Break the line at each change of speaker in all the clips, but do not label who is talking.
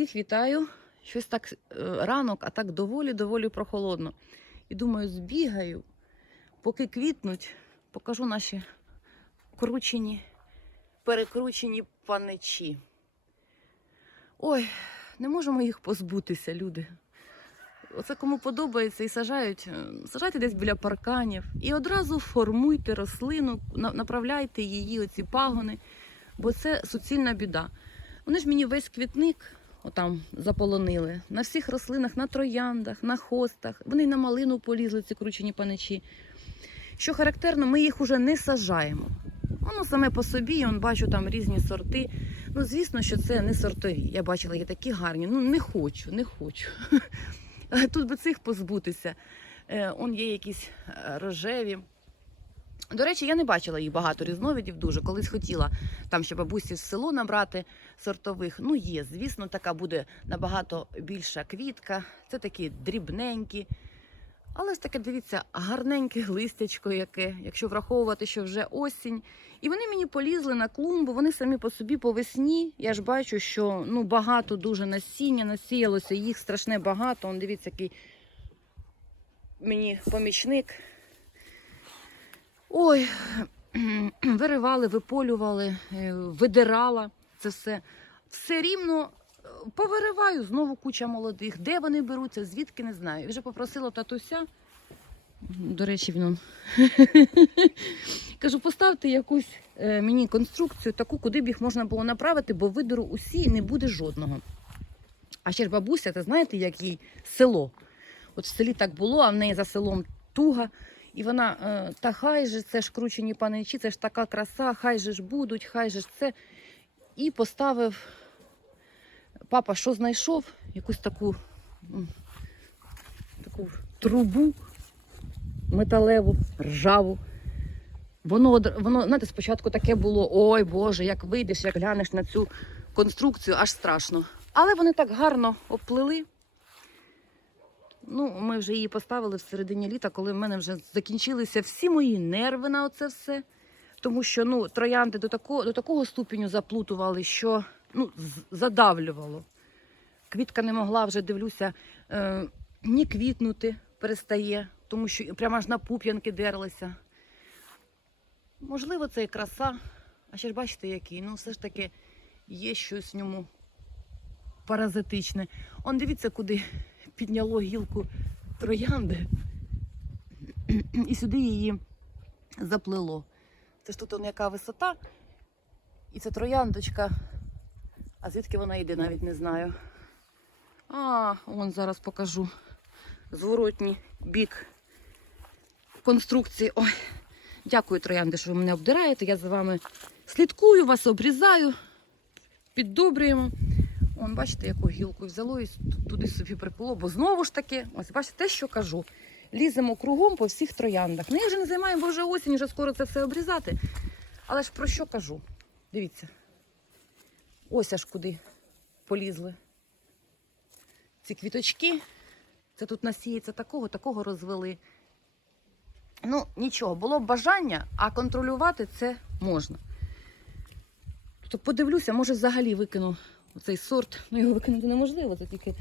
Всіх вітаю. Щось так е, ранок, а так доволі-доволі прохолодно. І думаю, збігаю, поки квітнуть, покажу наші кручені, перекручені паничі. Ой, не можемо їх позбутися, люди. Оце кому подобається і сажають, е, сажайте десь біля парканів і одразу формуйте рослину, направляйте її, оці пагони, бо це суцільна біда. Вони ж мені весь квітник отам заполонили. На всіх рослинах, на трояндах, на хостах. Вони на малину полізли, ці кручені паничі. Що характерно, ми їх уже не сажаємо. Воно саме по собі, я бачу там різні сорти. Ну, звісно, що це не сортові. Я бачила, є такі гарні. Ну, не хочу, не хочу. Тут би цих позбутися. Е, Он є якісь е, рожеві. До речі, я не бачила їх багато різновидів дуже. Колись хотіла там ще бабусі з село набрати сортових. Ну, є, звісно, така буде набагато більша квітка. Це такі дрібненькі. Але ж таке, дивіться, гарненьке листячко яке, якщо враховувати, що вже осінь. І вони мені полізли на клумбу, вони самі по собі по весні. Я ж бачу, що ну, багато дуже насіння насіялося, їх страшне багато. Он дивіться, який мені помічник. Ой, виривали, виполювали, е, видирала це все. Все рівно е, повириваю, знову куча молодих. Де вони беруться, звідки не знаю. І вже попросила татуся. До речі, він. Кажу, поставте якусь е, мені конструкцію, таку, куди б їх можна було направити, бо видеру усі і не буде жодного. А ще ж бабуся, це знаєте, як їй село. От в селі так було, а в неї за селом туга. І вона, е, та хай же це ж кручені паничі, це ж така краса, хай же ж будуть, хай же ж це. І поставив папа, що знайшов? Якусь таку, таку трубу металеву, ржаву. Воно, воно, знаєте, спочатку таке було: ой Боже, як вийдеш, як глянеш на цю конструкцію, аж страшно. Але вони так гарно оплели. Ну, ми вже її поставили в середині літа, коли в мене вже закінчилися всі мої нерви на оце все. Тому що ну, троянди до такого, до такого ступеню заплутували, що ну, задавлювало. Квітка не могла вже, дивлюся, е, ні квітнути перестає, тому що прямо аж на пуп'янки дерлися. Можливо, це і краса. А ще ж бачите, який. Ну, все ж таки є щось в ньому паразитичне. Он дивіться, куди підняло гілку троянди. І сюди її заплело. Це ж тут он яка висота. І це трояндочка. А звідки вона йде, навіть не знаю. А, вон зараз покажу. Зворотній бік конструкції. Ой, дякую, троянди, що ви мене обдираєте. Я за вами слідкую, вас обрізаю, піддобрюємо. Вон, бачите, яку гілку взяло і туди собі приплило. Бо знову ж таки, ось бачите, те, що кажу. Ліземо кругом по всіх трояндах. Ну, я вже не займаємо, бо вже осінь, вже скоро це все обрізати. Але ж про що кажу? Дивіться. Ось аж куди полізли. Ці квіточки. Це тут насіється такого, такого розвели. Ну, нічого, було б бажання, а контролювати це можна. Тобто подивлюся, може взагалі викину цей сорт. Ну, його викинути неможливо, це тільки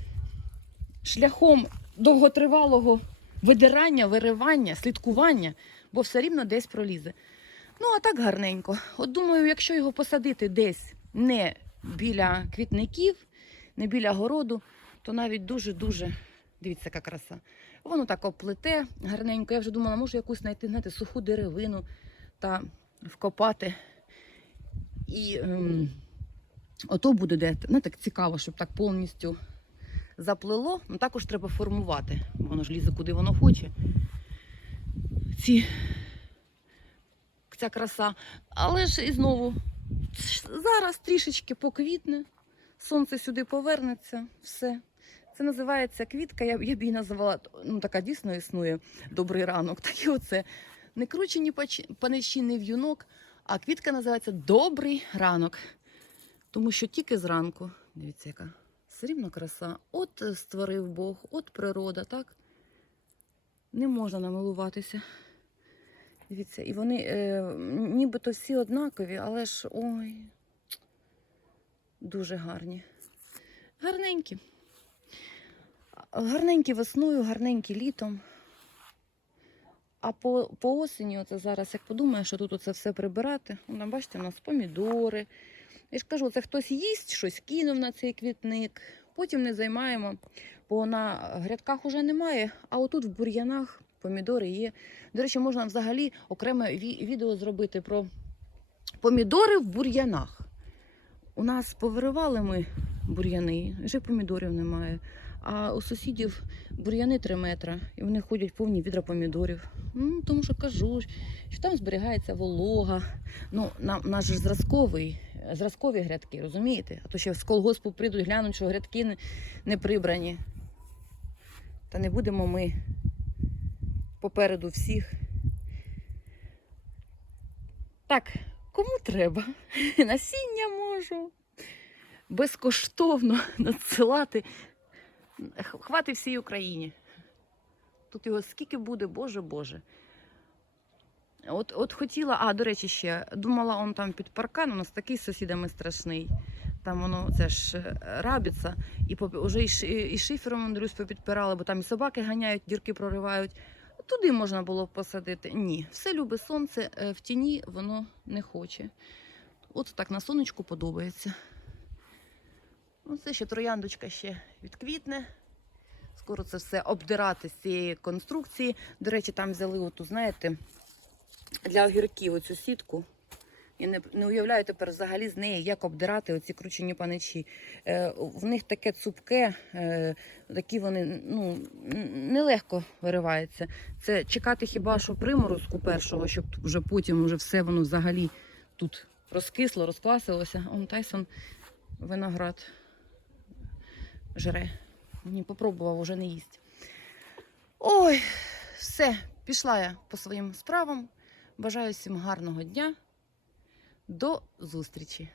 шляхом довготривалого видирання, виривання, слідкування, бо все рівно десь пролізе. Ну, а так гарненько. От думаю, якщо його посадити десь не біля квітників, не біля городу, то навіть дуже-дуже, дивіться, яка краса. Воно так оплете гарненько. Я вже думала, може якусь знайти знаєте, суху деревину та вкопати. І ем, ото буде де. Ну, так цікаво, щоб так повністю заплило. Ну також треба формувати. Воно ж лізе куди воно хоче. Ці, ця краса. Але ж і знову зараз трішечки поквітне, сонце сюди повернеться, все. Це називається квітка, я, б- її називала, ну така дійсно існує добрий ранок. Так і оце. Не кручені паничі, не в'юнок, а квітка називається Добрий ранок. Тому що тільки зранку, дивіться, яка все краса. От е, створив Бог, от природа, так? Не можна намилуватися. Дивіться, і вони е, нібито всі однакові, але ж ой, дуже гарні. гарненькі. Гарненькі весною, гарненькі літом. А по, по осені, оце зараз, як подумаю, що тут оце все прибирати, вона, бачите, у нас помідори. Я ж кажу, це хтось їсть, щось кинув на цей квітник, потім не займаємо, бо на грядках уже немає, а отут в бур'янах помідори є. До речі, можна взагалі окреме відео зробити про помідори в бур'янах. У нас повиривали ми бур'яни, вже помідорів немає. А у сусідів бур'яни 3 метри, і вони ходять повні відра помідорів. Ну, тому що кажу, що там зберігається волога. Ну, на, наш же зразковий, зразкові грядки, розумієте? А то ще з колгоспу прийдуть, глянуть, що грядки не, не прибрані. Та не будемо ми попереду всіх. Так, кому треба? Насіння можу безкоштовно надсилати. Хвати всій Україні. Тут його скільки буде, Боже Боже. От, от хотіла, а, до речі, ще думала, он там під паркан, у нас такий з сусідами страшний. Там воно це ж е, і поп- вже і, ши- і шифером Андрюсь попідпирали, бо там і собаки ганяють, дірки проривають. Туди можна було посадити. Ні, все любить сонце, е, в тіні воно не хоче. От так на сонечку подобається. Оце ще трояндочка ще відквітне. Скоро це все обдирати з цієї конструкції. До речі, там взяли оту, знаєте, для огірків оцю сітку. Я не, не уявляю тепер взагалі з неї, як обдирати оці кручені паничі. Е, в них таке цупке, е, такі вони ну, нелегко вириваються. Це чекати хіба що приморозку першого, щоб вже потім вже все воно взагалі тут розкисло, розквасилося. Он Тайсон виноград жре. Ні, попробував, уже не їсть. Ой, все, пішла я по своїм справам. Бажаю всім гарного дня. До зустрічі!